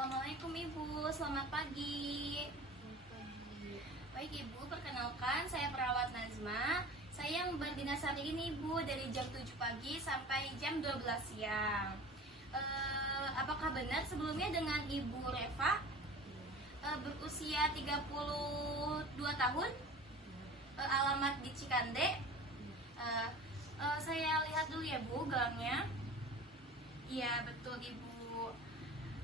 Assalamualaikum Ibu, selamat pagi. Baik Ibu, perkenalkan saya perawat Nazma. Saya yang berdinas hari ini Ibu dari jam 7 pagi sampai jam 12 siang. Apakah benar sebelumnya dengan Ibu Reva? Berusia 32 tahun, alamat di Cikande. Saya lihat dulu ya Bu gelangnya. Iya betul Ibu.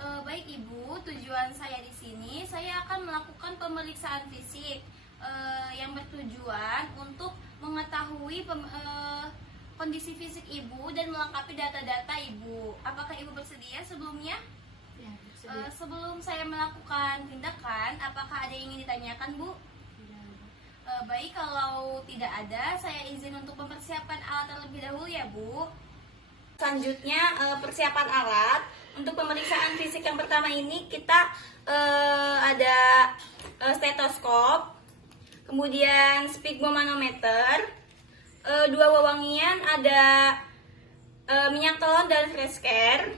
Baik Ibu, tujuan saya di sini saya akan melakukan pemeriksaan fisik yang bertujuan untuk mengetahui kondisi fisik Ibu dan melengkapi data-data Ibu. Apakah Ibu bersedia sebelumnya? Ya, bersedia. Sebelum saya melakukan tindakan, apakah ada yang ingin ditanyakan Bu? Baik, kalau tidak ada, saya izin untuk mempersiapkan alat terlebih dahulu ya Bu. Selanjutnya persiapan alat. Untuk pemeriksaan fisik yang pertama ini kita ada stetoskop, kemudian sphygmomanometer, 2 wewangian, ada minyak telon dan fresh care.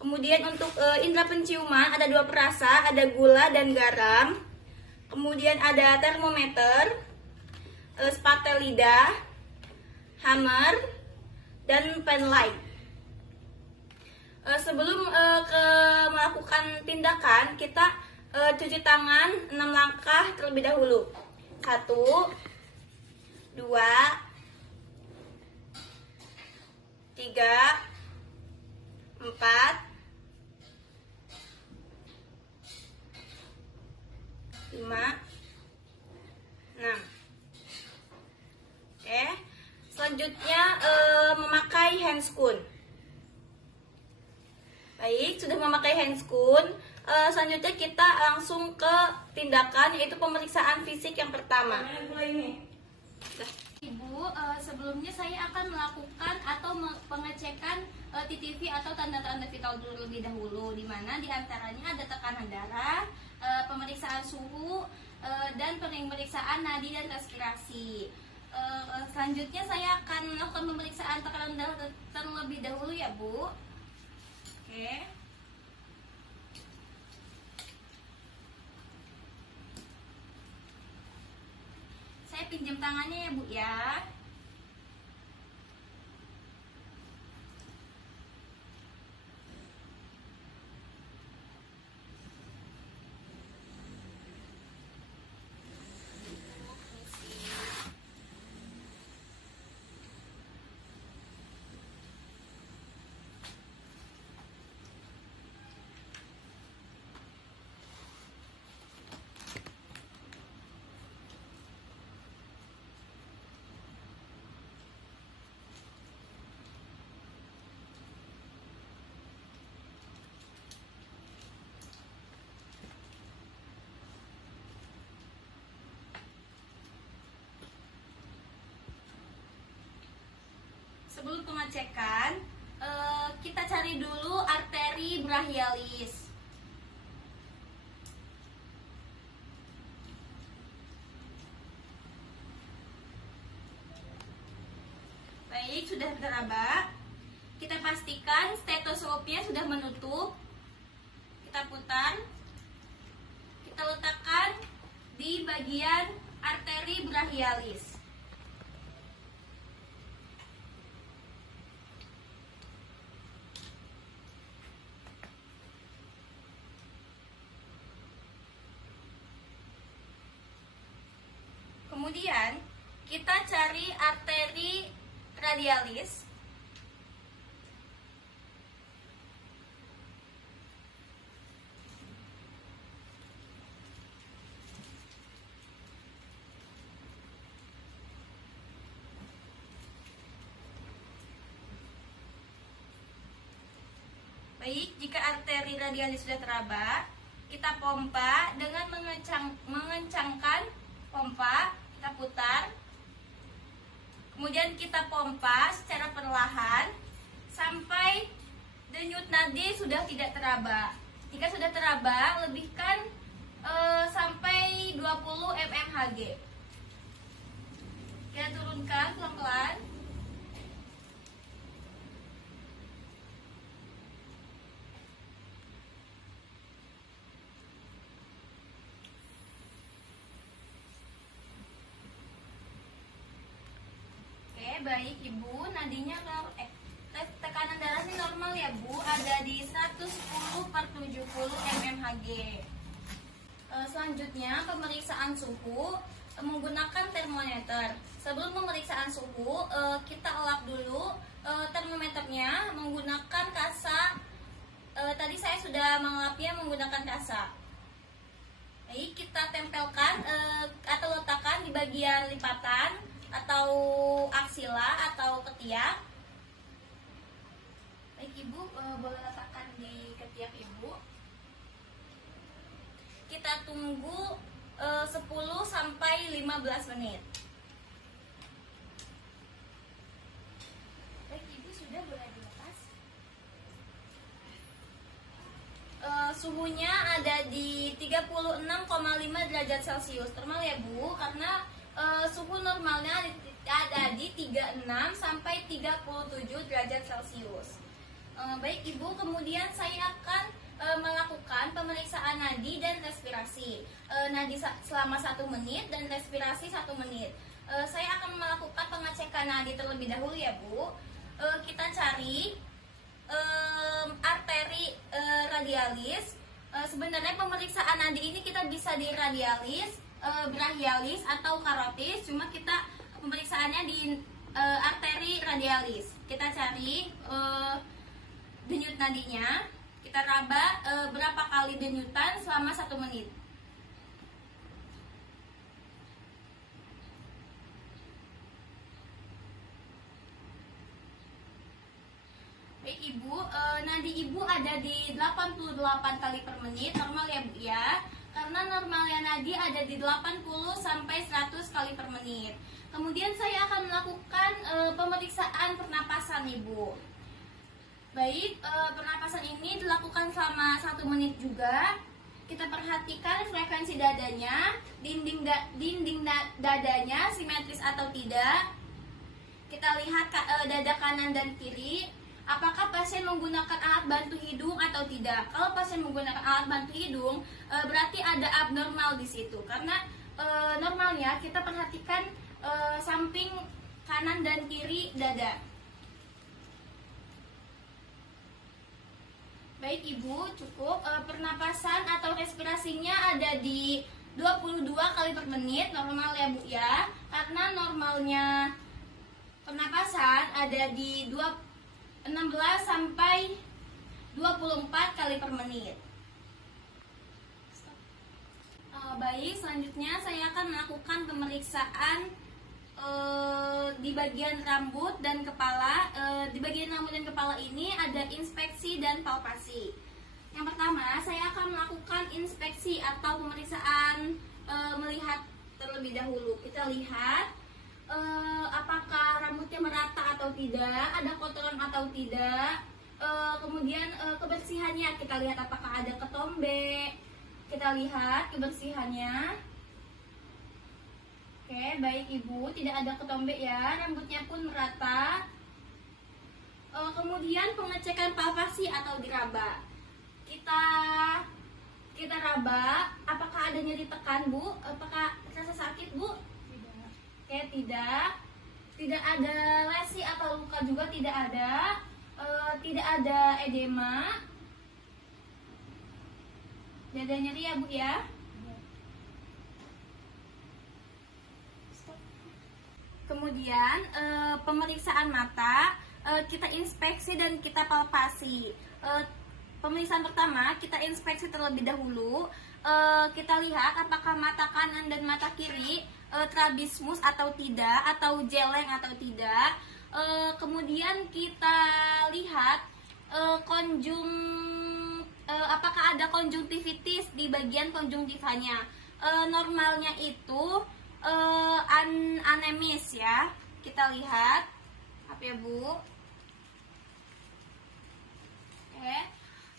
Kemudian untuk indera penciuman ada 2 perasa, ada gula dan garam. Kemudian ada termometer, spatel lidah, hammer, dan pen light. Sebelum melakukan tindakan, kita cuci tangan 6 langkah terlebih dahulu. 1, 2, 3, 4, 5, 6. Oke. Selanjutnya memakai handscoon. Baik, sudah memakai handscoon, selanjutnya kita langsung ke tindakan, yaitu pemeriksaan fisik yang pertama. Ibu, sebelumnya saya akan melakukan atau pengecekan TTV atau tanda-tanda vital terlebih dahulu, di mana diantaranya ada tekanan darah, pemeriksaan suhu, dan pemeriksaan nadi dan respirasi. Selanjutnya saya akan melakukan pemeriksaan tekanan darah terlebih dahulu ya Bu. Oke. Saya pinjam tangannya ya Bu ya. Sebelum pengecekan, kita cari dulu arteri brachialis. Baik, sudah teraba. Kita pastikan stetoskopnya sudah menutup. Kita putar. Kita letakkan di bagian arteri brachialis. Kemudian kita cari arteri radialis. Baik, jika arteri radialis sudah teraba, kita pompa dengan mengencangkan pompa. Kita putar, kemudian kita pompa secara perlahan sampai denyut nadi sudah tidak teraba. Jika sudah teraba, lebihkan sampai 20 mmHg. Kita turunkan pelan-pelan. baik Ibu. Nadinya tekanan darahnya normal ya Bu, ada di 110/70 mmHg. Selanjutnya pemeriksaan suhu menggunakan termometer. Sebelum pemeriksaan suhu, kita elap dulu termometernya menggunakan kasa. Tadi saya sudah mengelapnya menggunakan kasa. Baik, kita tempelkan atau letakkan di bagian lipatan atau aksila atau ketiak. Baik Ibu, boleh letakkan di ketiak Ibu. Kita tunggu 10 sampai 15 menit. Baik Ibu, sudah boleh dilepas. Suhunya ada di 36,5 derajat Celcius. Normal ya Bu, karena suhu normalnya ada di 36 sampai 37 derajat Celcius. Baik Ibu, kemudian saya akan melakukan pemeriksaan nadi dan respirasi. Nadi selama 1 menit dan respirasi 1 menit. Saya akan melakukan pengecekan nadi terlebih dahulu ya Bu. Kita cari arteri radialis. Sebenarnya pemeriksaan nadi ini kita bisa di radialis, brachialis atau karotis. Cuma kita pemeriksaannya di arteri radialis. Kita cari denyut nadinya, kita raba berapa kali denyutan selama 1 menit. Baik Ibu, nadi Ibu ada di 88 kali per menit, normal ya Bu ya. Karena normalnya nadi ada di 80 sampai 100 kali per menit. Kemudian saya akan melakukan pemeriksaan pernapasan Ibu. Baik, pernapasan ini dilakukan selama 1 menit juga. Kita perhatikan frekuensi dadanya, dinding dadanya simetris atau tidak. Kita lihat dada kanan dan kiri. Apakah pasien menggunakan alat bantu hidung atau tidak? Kalau pasien menggunakan alat bantu hidung, berarti ada abnormal di situ. Karena normalnya kita perhatikan samping kanan dan kiri dada. Baik Ibu, cukup. Pernapasan atau respirasinya ada di 22 kali per menit, normal ya Bu ya. Karena normalnya pernapasan ada di 16 sampai 24 kali per menit. Baik, selanjutnya saya akan melakukan pemeriksaan di bagian rambut dan kepala. Di bagian rambut dan kepala ini ada inspeksi dan palpasi. Yang pertama, saya akan melakukan inspeksi atau pemeriksaan melihat terlebih dahulu. Kita lihat apakah rambutnya merata atau tidak, ada kotoran atau tidak. Kemudian kebersihannya, kita lihat apakah ada ketombe. Kita lihat kebersihannya. Oke, baik Ibu, tidak ada ketombe ya, rambutnya pun merata. Kemudian pengecekan palpasi atau diraba. Kita raba, apakah ada nyeri tekan Bu? Apakah rasa sakit Bu? Tidak. Oke, tidak. Tidak ada lesi atau luka juga tidak ada. Tidak ada edema. Tidak ada nyeri ya Bu ya? Kemudian pemeriksaan mata, kita inspeksi dan kita palpasi. Pemeriksaan pertama kita inspeksi terlebih dahulu. Kita lihat apakah mata kanan dan mata kiri strabismus atau tidak, atau jeleng atau tidak. Kemudian kita lihat apakah ada konjungtivitis di bagian konjungtivanya. Normalnya itu anemis ya. Kita lihat apa ya Bu. Oke.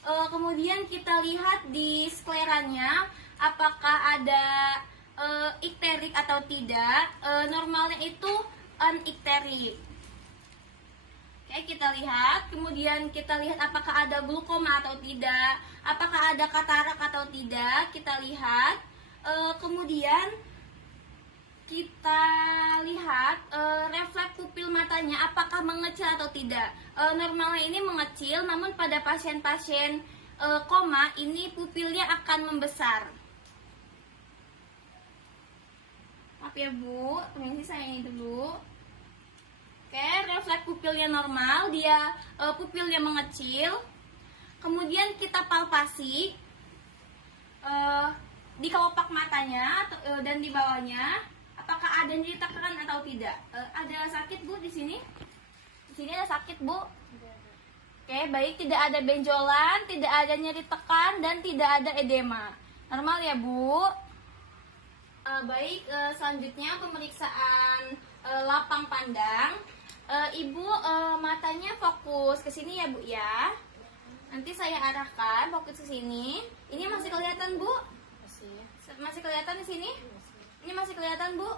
Kemudian kita lihat di skleranya apakah ada ikterik atau tidak. Normalnya itu anikterik. Oke, kita lihat. Kemudian kita lihat apakah ada glukoma atau tidak, apakah ada katarak atau tidak. Kita lihat. Kemudian kita lihat refleks pupil matanya apakah mengecil atau tidak. Normalnya ini mengecil, namun pada pasien-pasien koma ini pupilnya akan membesar. Maaf ya Bu, permisi saya ini dulu. Oke, refleks pupilnya normal, dia pupilnya mengecil. Kemudian kita palpasi di kelopak matanya dan di bawahnya, apakah ada nyeri tekan atau tidak? Ada sakit Bu di sini? Di sini ada sakit Bu? Oke, baik, tidak ada benjolan, tidak ada nyeri tekan, dan tidak ada edema. Normal ya Bu? Baik, selanjutnya pemeriksaan lapang pandang. Ibu matanya fokus ke sini ya Bu ya. Nanti saya arahkan fokus ke sini. Ini masih kelihatan Bu? Masih kelihatan di sini? Ini masih kelihatan Bu?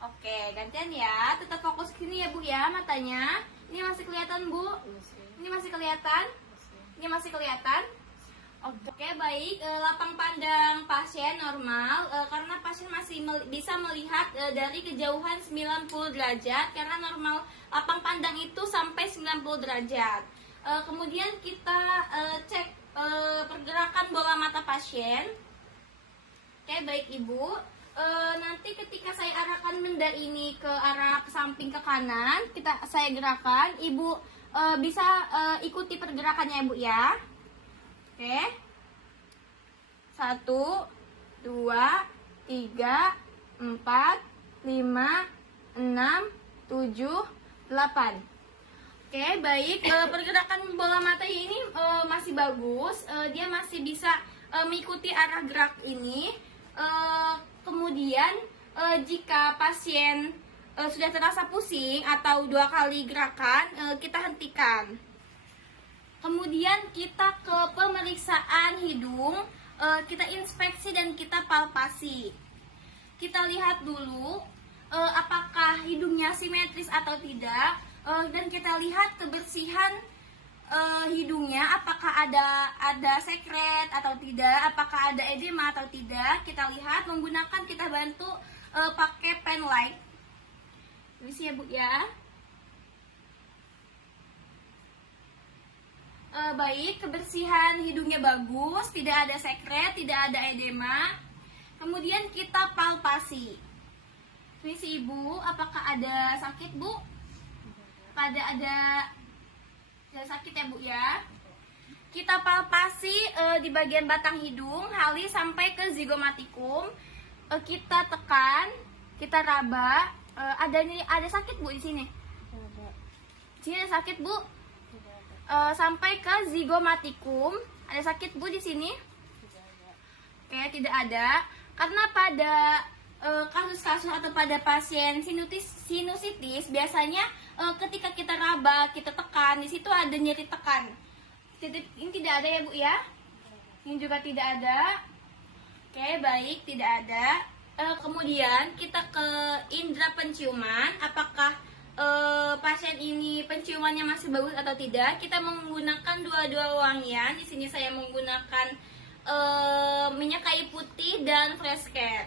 Oke, gantian ya. Tetap fokus ke sini ya Bu ya matanya. Ini masih kelihatan Bu? Ini masih kelihatan? Ini masih kelihatan? Oke, baik. Lapang pandang pasien normal karena pasien masih bisa melihat dari kejauhan 90 derajat karena normal lapang pandang itu sampai 90 derajat. Kemudian kita cek pergerakan bola mata pasien. Oke, baik Ibu. Nanti ketika saya arahkan benda ini ke arah ke samping ke kanan, saya gerakan, Ibu bisa ikuti pergerakannya Ibu ya. Oke. 1, 2, 3, 4, 5, 6, 7, 8. Oke, baik. Pergerakan bola mata ini masih bagus. Dia masih bisa mengikuti arah gerak ini. Kemudian jika pasien sudah terasa pusing atau 2 kali gerakan, kita hentikan. Kemudian kita ke pemeriksaan hidung, kita inspeksi dan kita palpasi. Kita lihat dulu apakah hidungnya simetris atau tidak, dan kita lihat kebersihan hidungnya, apakah ada sekret atau tidak, apakah ada edema atau tidak. Kita lihat menggunakan, kita bantu pakai pen light. Permisi ya Bu ya. Baik, kebersihan hidungnya bagus, tidak ada sekret, tidak ada edema. Kemudian kita palpasi. Permisi Ibu, apakah ada sakit Bu? Ada sakit ya Bu ya. Kita palpasi di bagian batang hidung, halis sampai ke zigomatikum. Kita tekan, kita raba. Ada sakit Bu di sini? Di sini ada sakit Bu? Sampai ke zigomatikum. Ada sakit Bu di sini? Oke, tidak ada. Karena pada kasus-kasus atau pada pasien sinusitis biasanya ketika kita raba, kita tekan, di situ ada nyeri tekan. Ini tidak ada ya Bu ya? Ini juga tidak ada. Oke, baik, tidak ada. Kemudian kita ke indera penciuman, apakah pasien ini penciumannya masih bagus atau tidak. Kita menggunakan dua wangian. Di sini saya menggunakan minyak kayu putih dan fresh care.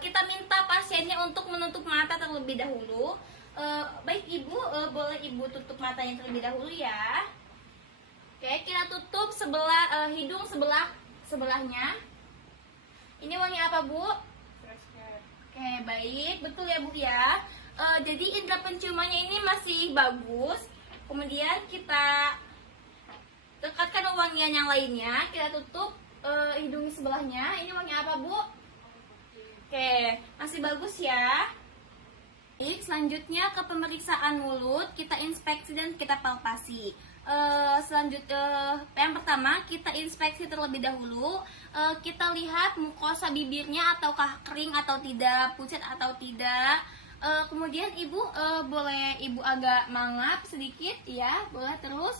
Kita minta pasiennya untuk menutup mata terlebih dahulu. Baik Ibu, boleh Ibu tutup matanya terlebih dahulu ya. Oke, kita tutup sebelah hidung sebelahnya. Ini wangi apa Bu? Fresh care. Oke, baik, betul ya Bu ya. Jadi indera penciumannya ini masih bagus. Kemudian kita dekatkan wangian yang lainnya. Kita tutup hidung sebelahnya. Ini wangi apa Bu? Oke, masih bagus ya. Baik, selanjutnya ke pemeriksaan mulut. Kita inspeksi dan kita palpasi. Yang pertama kita inspeksi terlebih dahulu. Kita lihat mukosa bibirnya ataukah kering atau tidak, pucat atau tidak. Kemudian Ibu boleh Ibu agak mangap sedikit ya, boleh. Terus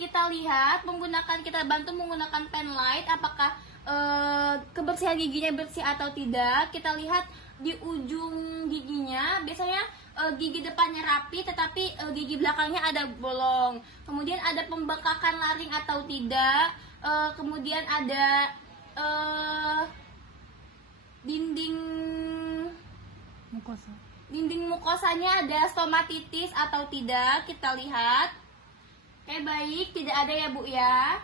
kita lihat kita bantu menggunakan pen light apakah kebersihan giginya bersih atau tidak. Kita lihat di ujung giginya biasanya gigi depannya rapi tetapi gigi belakangnya ada bolong. Kemudian ada pembengkakan laring atau tidak. Kemudian ada dinding Mukosa. Dinding mukosanya ada stomatitis atau tidak, kita lihat. Oke, baik, tidak ada ya Bu ya.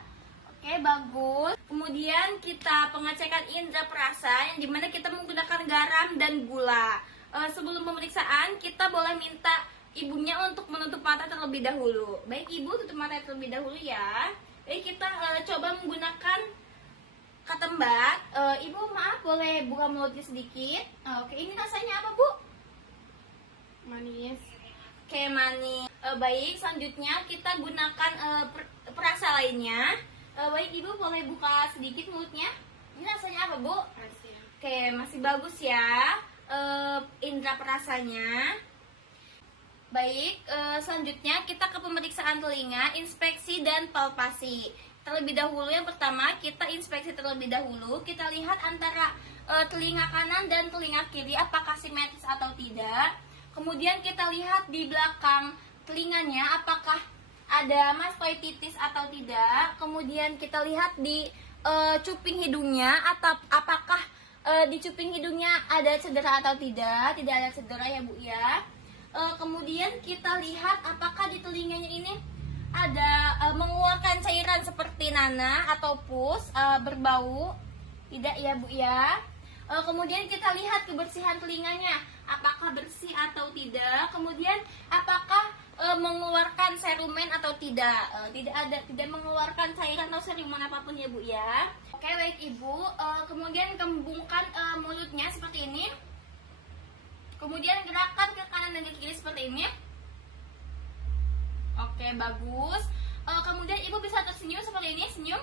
Oke, bagus. Kemudian kita pengecekan indera perasa yang dimana kita menggunakan garam dan gula. Sebelum pemeriksaan kita boleh minta ibunya untuk menutup mata terlebih dahulu. Baik Ibu, tutup mata terlebih dahulu ya. Baik, kita coba menggunakan ketembat. Ibu maaf boleh buka mulutnya sedikit. Oke, ini rasanya apa Bu? Manis. Oke, manis. Baik, selanjutnya kita gunakan perasa lainnya. Baik Ibu boleh buka sedikit mulutnya. Ini rasanya apa Bu? Asin. Oke, masih bagus ya indera perasanya. Baik, selanjutnya kita ke pemeriksaan telinga, inspeksi dan palpasi. Terlebih dahulu yang pertama kita inspeksi terlebih dahulu. Kita lihat antara telinga kanan dan telinga kiri apakah simetris atau tidak. Kemudian kita lihat di belakang telinganya apakah ada mastoiditis atau tidak. Kemudian kita lihat di cuping hidungnya atau apakah di cuping hidungnya ada cedera atau tidak. Tidak ada cedera ya Bu ya. Kemudian kita lihat apakah di telinganya ini ada mengeluarkan cairan seperti nanah atau pus berbau. Tidak ya Bu ya. Kemudian kita lihat kebersihan telinganya apakah bersih atau tidak. Kemudian apakah mengeluarkan serumen atau tidak. Tidak mengeluarkan cairan atau serumen apapun ya Bu ya. Oke, baik Ibu. Kemudian kembungkan mulutnya seperti ini. Kemudian gerakan ke kanan dan ke kiri seperti ini. Oke, bagus. Kemudian Ibu bisa tersenyum seperti ini, senyum.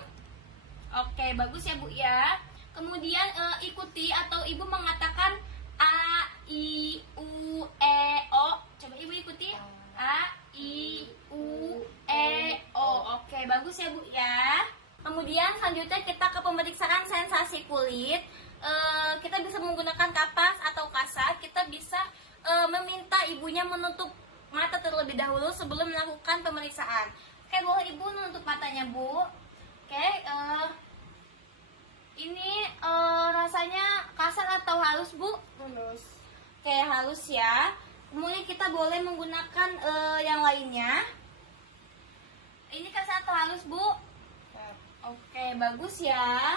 Oke, bagus ya Bu ya. Kemudian ikuti atau Ibu mengatakan A, I, U, E, O. Coba Ibu ikuti. A, I, U, E, O. Oke, bagus ya Bu ya. Kemudian selanjutnya kita ke pemeriksaan sensasi kulit. Kita bisa menggunakan kapas atau kasar. Kita bisa meminta ibunya menutup mata terlebih dahulu sebelum melakukan pemeriksaan. Oke, boleh Ibu menutup matanya Bu. Oke, ini rasanya kasar atau halus Bu? Halus. Oke, halus ya. Kemudian kita boleh menggunakan yang lainnya. Ini kasar atau halus Bu? Oke, bagus ya.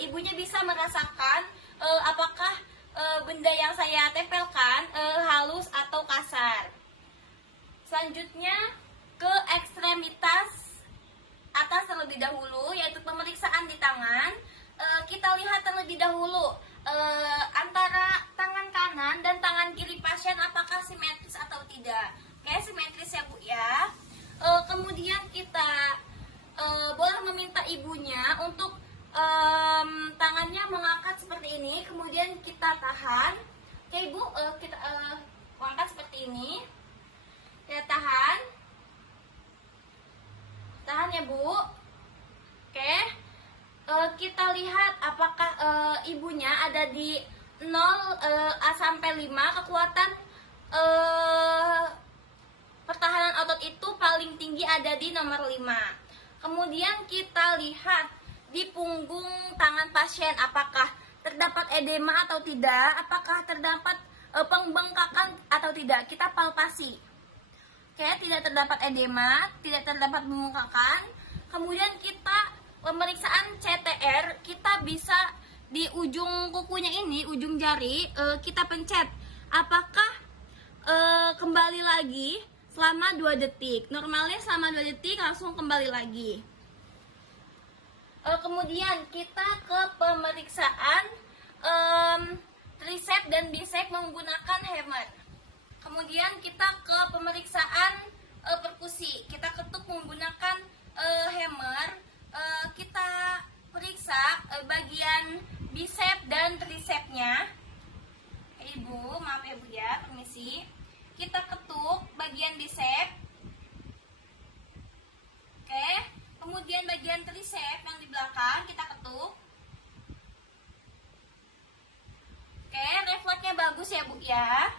Ibunya bisa merasakan apakah benda yang saya tempelkan halus atau kasar. Selanjutnya ke ekstremitas atas terlebih dahulu, yaitu pemeriksaan di tangan. Kita lihat terlebih dahulu antara tangan kanan dan tangan kiri pasien apakah simetris atau tidak. Oke, simetris ya Bu ya. Kemudian kita boleh meminta ibunya untuk tangannya mengangkat seperti ini, kemudian kita tahan. Oke Ibu, kita angkat seperti ini. Kita tahan ya Bu. Oke, kita lihat apakah ibunya ada di 0 sampai 5 kekuatan pertahanan otot itu paling tinggi ada di nomor 5. Kemudian kita lihat di punggung tangan pasien apakah terdapat edema atau tidak, apakah terdapat pembengkakan atau tidak. Kita palpasi. Oke, tidak terdapat edema, tidak terdapat pembengkakan. Kemudian kita pemeriksaan CTR, kita bisa di ujung kukunya ini, ujung jari, kita pencet. Apakah kembali lagi selama 2 detik. Normalnya selama 2 detik langsung kembali lagi. Kemudian kita ke pemeriksaan tricep dan bicep menggunakan hammer. Kemudian kita ke pemeriksaan perkusi. Kita ketuk menggunakan hammer. Kita periksa bagian bicep dan tricepnya. Ibu, maaf ya Bu ya, permisi. Kita ketuk bagian bicep. Oke. Kemudian bagian tricep yang di belakang kita ketuk. Oke, refleksnya bagus ya Bu ya.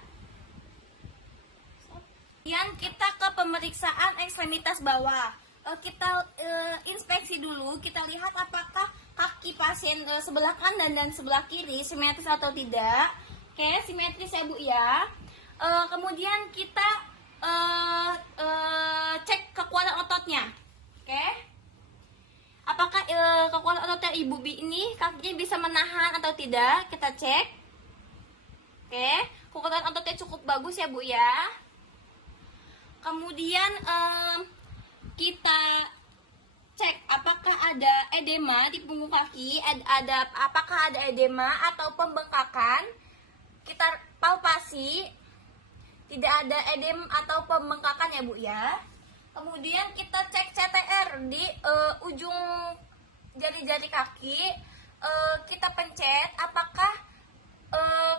Kemudian kita ke pemeriksaan ekstremitas bawah. Kita inspeksi dulu, kita lihat apakah kaki pasien sebelah kanan dan sebelah kiri simetris atau tidak. Oke, simetris ya Bu ya. Kemudian kita cek kekuatan ototnya. Oke. Apakah kekuatan ototnya Ibu ini kakinya bisa menahan atau tidak? Kita cek. Oke, kekuatan ototnya cukup bagus ya Bu ya. Kemudian kita cek apakah ada edema di punggung kaki, apakah ada edema atau pembengkakan. Kita palpasi, tidak ada edem atau pembengkakan ya Bu ya. Kemudian kita cek CTR di ujung jari-jari kaki. Kita pencet apakah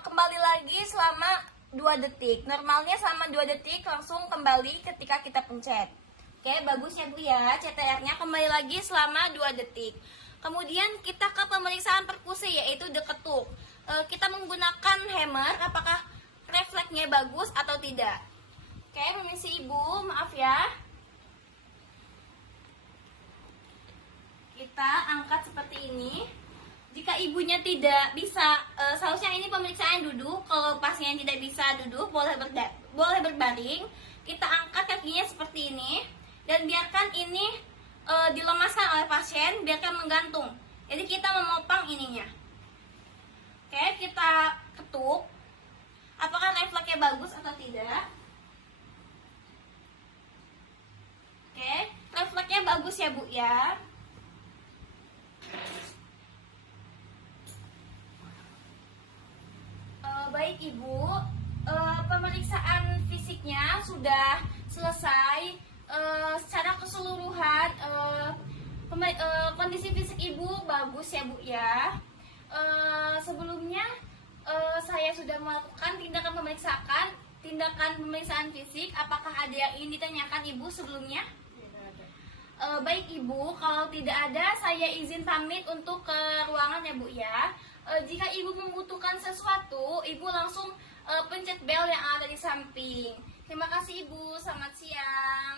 kembali lagi selama 2 detik. Normalnya selama 2 detik langsung kembali ketika kita pencet. Oke, bagus ya Bu ya. CTR-nya kembali lagi selama 2 detik. Kemudian kita ke pemeriksaan perkusi yaitu diketuk. Kita menggunakan hammer, apakah refleksnya bagus atau tidak. Oke, permisi Ibu, maaf ya. Kita angkat seperti ini. Jika ibunya tidak bisa, seharusnya ini pemeriksaan duduk. Kalau pasien tidak bisa duduk, boleh berbaring. Kita angkat kakinya seperti ini dan biarkan ini dilemaskan oleh pasien, biarkan menggantung. Jadi kita memopang ininya. Oke, kita ketuk. Apakah refleksnya bagus atau tidak? Oke, refleksnya bagus ya Bu ya. Baik Ibu, pemeriksaan fisiknya sudah selesai. Secara keseluruhan kondisi fisik Ibu bagus ya Bu ya. Sebelumnya saya sudah melakukan tindakan pemeriksaan fisik. Apakah ada yang ingin ditanyakan Ibu sebelumnya? Baik Ibu, kalau tidak ada saya izin pamit untuk ke ruangan ya Bu ya. Jika Ibu membutuhkan sesuatu, Ibu langsung pencet bel yang ada di samping. Terima kasih Ibu, selamat siang.